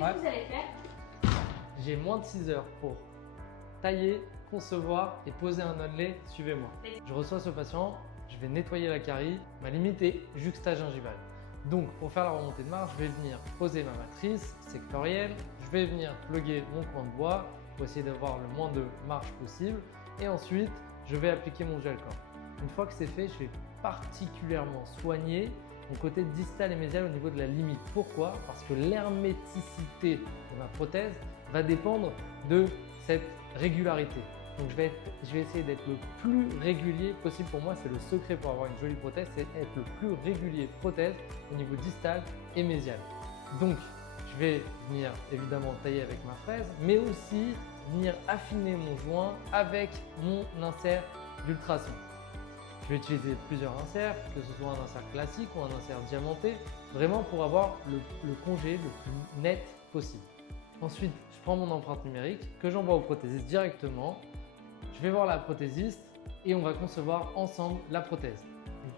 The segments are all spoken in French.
Qu'est-ce que vous allez faire? J'ai moins de 6 heures pour tailler, concevoir et poser un onlay. Suivez-moi. Je reçois ce patient, je vais nettoyer la carie. Ma limite est juxtagingivale. Donc pour faire la remontée de marge, je vais venir poser ma matrice sectorielle, je vais venir plugger mon coin de bois pour essayer d'avoir le moins de marge possible et ensuite je vais appliquer mon gel corps. Une fois que c'est fait, je vais particulièrement soigner mon côté distal et mésial au niveau de la limite. Pourquoi? Parce que l'herméticité de ma prothèse va dépendre de cette régularité. Donc je vais essayer d'être le plus régulier possible. Pour moi, c'est le secret pour avoir une jolie prothèse, c'est être le plus régulier prothèse au niveau distal et mésial. Donc je vais venir évidemment tailler avec ma fraise, mais aussi venir affiner mon joint avec mon insert d'ultrason. Je vais utiliser plusieurs inserts, que ce soit un insert classique ou un insert diamanté, vraiment pour avoir le congé le plus net possible. Ensuite, je prends mon empreinte numérique que j'envoie au prothésiste directement. Je vais voir la prothésiste et on va concevoir ensemble la prothèse.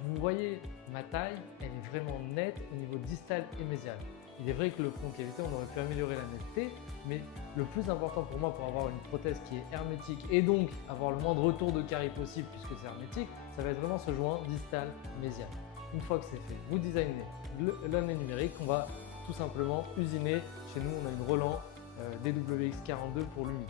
Vous voyez, ma taille, elle est vraiment nette au niveau distal et mésial. Il est vrai que le concavité, on aurait pu améliorer la netteté, mais le plus important pour moi pour avoir une prothèse qui est hermétique et donc avoir le moins de retour de carie possible puisque c'est hermétique, ça va être vraiment ce joint distal mésial. Une fois que c'est fait, vous designez l'onlay numérique, on va tout simplement usiner. Chez nous, on a une Roland DWX42 pour l'humide.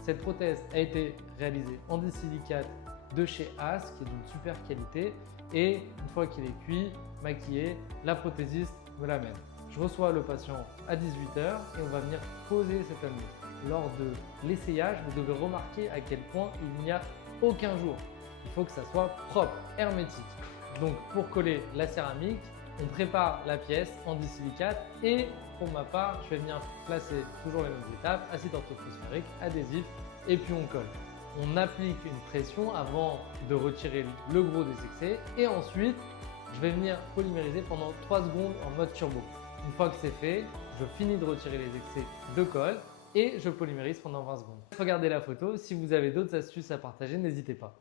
Cette prothèse a été réalisée en disilicate de chez As, qui est d'une super qualité. Et une fois qu'il est cuit, maquillé, la prothésiste me l'amène. Je reçois le patient à 18 h et on va venir poser cet onlay. Lors de l'essayage, vous devez remarquer à quel point il n'y a aucun jour. Il faut que ça soit propre, hermétique. Donc pour coller la céramique, on prépare la pièce en disilicate et pour ma part, je vais venir placer toujours les mêmes étapes, acide orthophosphérique, adhésif et puis on colle. On applique une pression avant de retirer le gros des excès et ensuite, je vais venir polymériser pendant 3 secondes en mode turbo. Une fois que c'est fait, je finis de retirer les excès de colle et je polymérise pendant 20 secondes. Regardez la photo, si vous avez d'autres astuces à partager, n'hésitez pas.